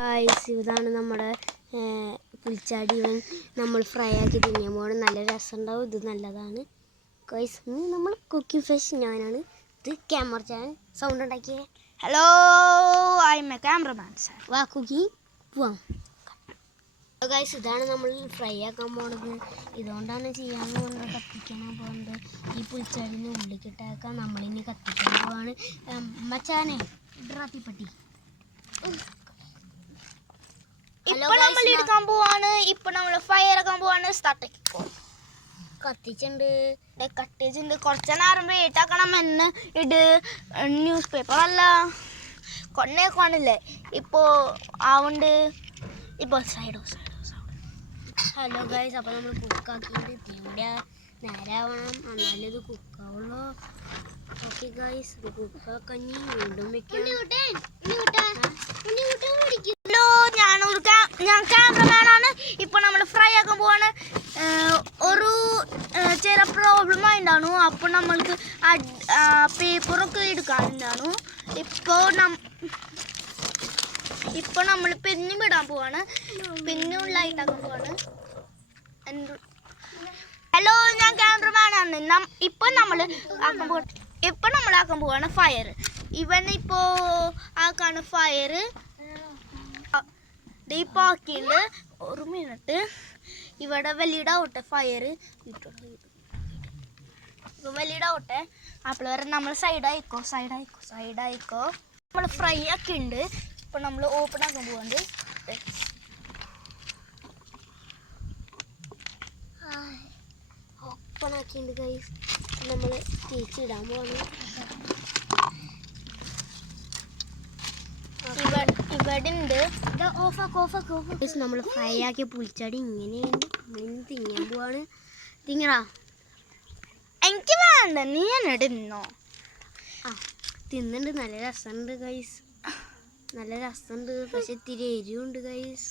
ഇതാണ് നമ്മുടെ പുൽച്ചാടി. നമ്മൾ ഫ്രൈ ആക്കി തിന്നുമ്പോൾ നല്ല രസമുണ്ടാവും. ഇത് നല്ലതാണ് ഗൈസ്. നമ്മൾ കുക്കിംഗ് ഫിഷ് ഞാനാണ്. ഇത് ക്യാമറ ചാനൽ സൗണ്ട് ഉണ്ടാക്കിയേ. Hello, I am a cameraman sir. വാ കുക്കി പോവാം ഗൈസ്. ഇതാണ് നമ്മൾ ഫ്രൈ ആക്കാൻ പോണത്. ഇതുകൊണ്ടാണ് ചെയ്യാൻ പോകുന്നത്, കത്തിക്കാൻ പോകുന്നത്. ഈ പുൽച്ചാടിന് ഉള്ളിക്കിട്ടേക്കാൻ നമ്മളിനി കത്തിക്കാൻ പോവാണ്. മച്ചാനെ ഡ്രാത്തിപ്പട്ടി. ഇപ്പൊ നമ്മൾ എടുക്കാൻ പോവാണ്. ഇപ്പൊ നമ്മൾ ഫയർ ആക്കാൻ പോവാണ്. സ്റ്റാർട്ട് ആക്കിക്കോ. കത്തിച്ചുണ്ട്. കുറച്ച് നേരം വെയിറ്റ് ആക്കണം. എന്ന് ഇത് ന്യൂസ് പേപ്പർ അല്ല കൊണ്ടേ കാണില്ലേ ഇപ്പോ ആവുണ്ട്. ഇപ്പൊ സൈഡോ. ഹലോ ഗൈസ്, അപ്പോൾ നമ്മൾ കുക്കാക്കിയിട്ട് തീൻ്റെ നേരാവണം, എന്നാലും ഇത് കുക്കാവുള്ളൂ. ഓക്കെ ഗൈസ്, ഇത് കുക്കാക്കഞ്ഞി വീണ്ടും വെക്കാം. ഹലോ, ഞാൻ ക്യാമറമാനാണ്. ഇപ്പൊ നമ്മൾ ഫ്രൈ ആക്കാൻ പോവാണ്. ഒരു ചെറിയ പ്രോബ്ലം ആയിട്ടാണ്. അപ്പൊ നമ്മൾക്ക് പേപ്പറൊക്കെ എടുക്കാനുണ്ടാണ്. ഇപ്പൊ നമ്മൾ പെന്നും വിടാൻ പോവാണ്. പെന്നും ലൈറ്റാക്കാൻ പോവാണ്. ഹലോ, ഞാൻ ക്യാമറമാനാണ്. ഇപ്പൊ നമ്മൾ ആക്കാൻ പോവാണ് ഫയർ. ഇവൻ ഇപ്പോ ആക്കാണ് ഫയർ. ഇപ്പൊ ആക്കിണ്ട്. ഒരു മിനിറ്റ് ഇവിടെ വലിയിടാവട്ടെ ഫയർ. വലിയിടാവട്ടെ. അപ്പോൾ വരെ നമ്മൾ സൈഡായിക്കോ. നമ്മൾ ഫ്രൈ ആക്കിണ്ട്. ഇപ്പൊ നമ്മൾ ഓപ്പൺ ആക്കാൻ പോവാണ്ട്. ഓപ്പൺ ആക്കിണ്ട് ഗൈസ്. നമ്മൾ തിരിച്ചിടാൻ പോവാണ്. ഇവിടെ ഉണ്ട്. നമ്മൾ ഫ്രൈ ആക്കിയ പുൽച്ചാടി ഇങ്ങനെയാണ് തിന്നാൻ പോവാണ്. തിങ്ങടാ. എനിക്ക് വേണ്ട, നീ എന്നിട്ട് തിന്നോ. തിന്നുണ്ട്. നല്ല രസമുണ്ട് ഗൈസ്. നല്ല രസമുണ്ട്. പക്ഷെ ഇത്തിരി എരിവുണ്ട് ഗൈസ്.